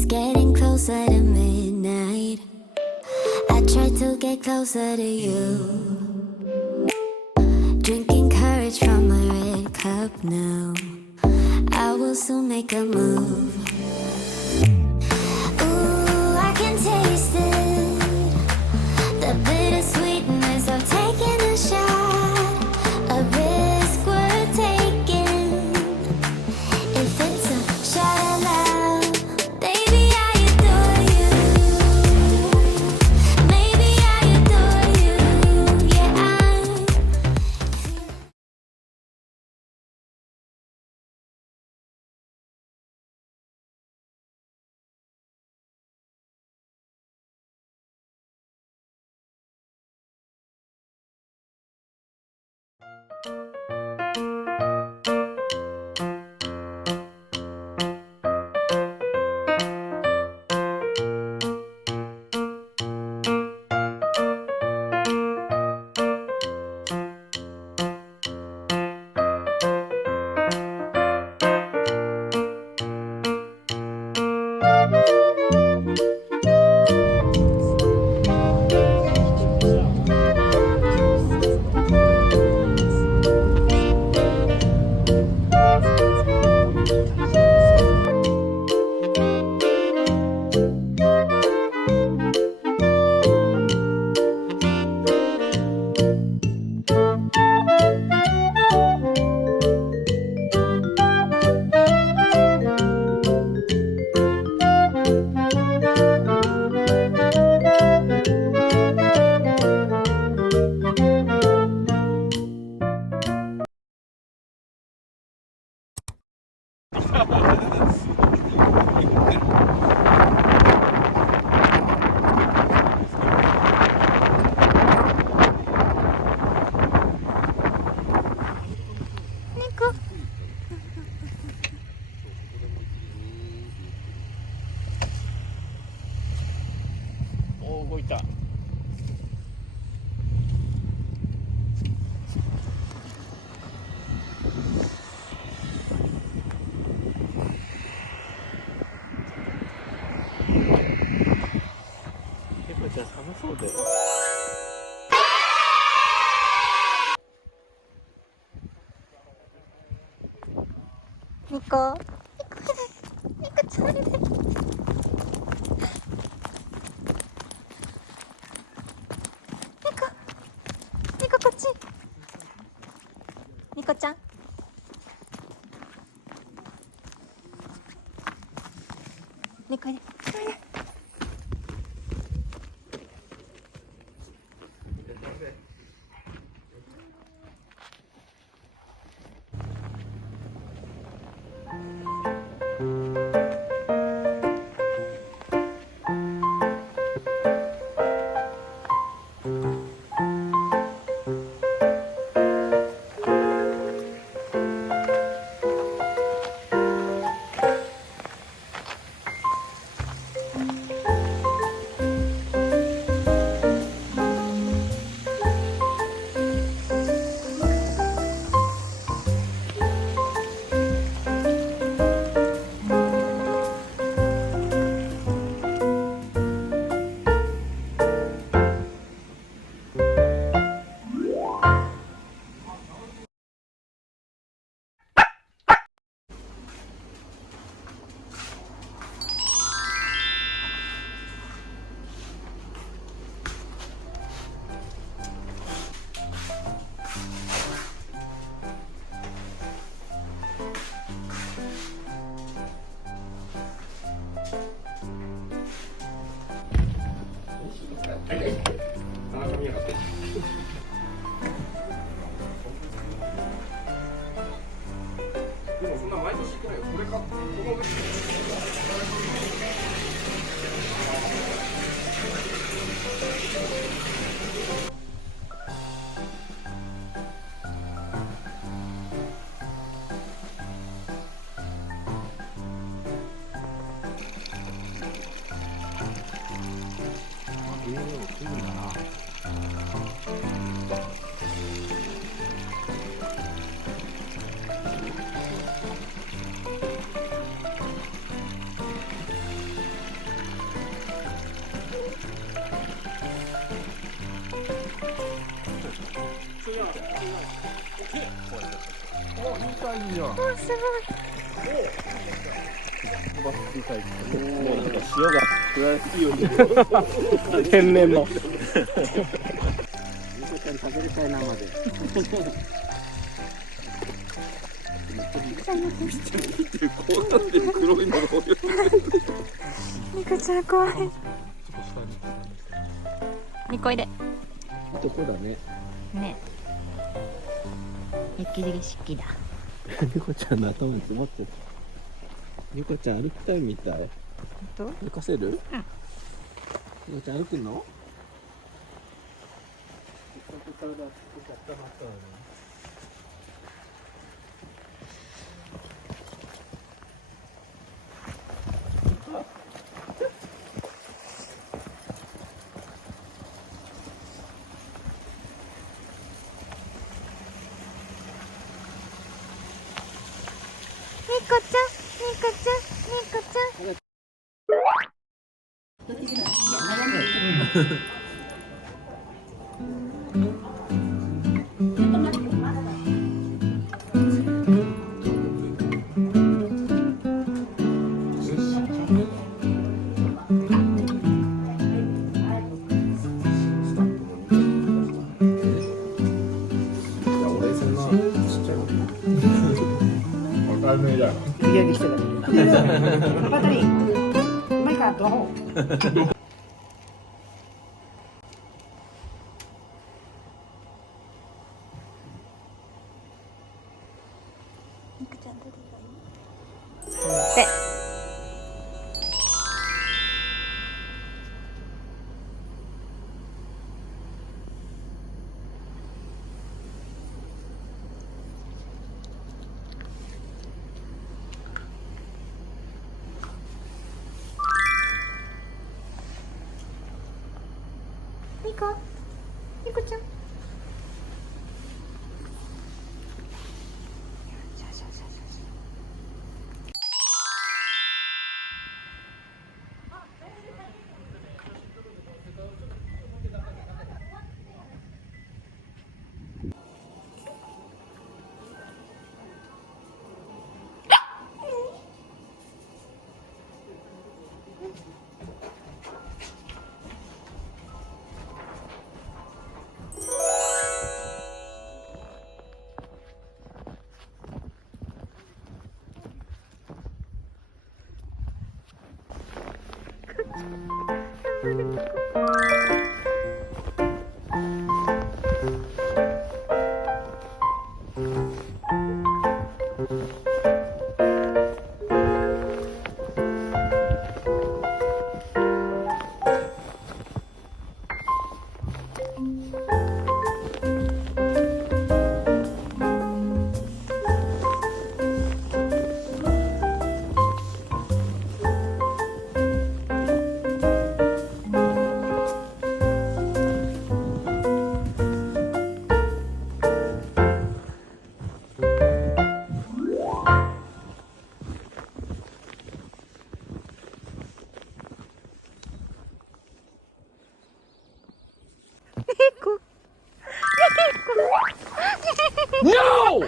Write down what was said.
It's getting closer to midnight. I try to get closer to you. Drinking courage from my red cup now. I will soon make a move. Ooh, I can taste it. The bittersweetness of taking a shot. A risk worth taking. If it's a shot of love, baby, I adore you. Maybe I adore you. Yeah,おー、動いた。結構じゃあ寒そうで。ニコちゃんあれで。ニコこっち。ニコちゃん。ニコね。たいんじゃん。お、すバスみたいに。もうなんか塩が食らいすぎように。天然の。猫ちゃん食べれたい生で。見て、こうなってる黒いのが泳いでる。猫ちゃん怖い。2個入れ。男だね。ね。雪景だ。猫ちゃんの頭に詰まってる。猫ちゃん歩きたいみたい。本歩かせる？うん。猫ちゃん歩くの？猫ちゃん、猫ちゃん、猫ちゃん。売り上げしてた。バタリー、うまいか、ドホ。で、猫ちゃん。No!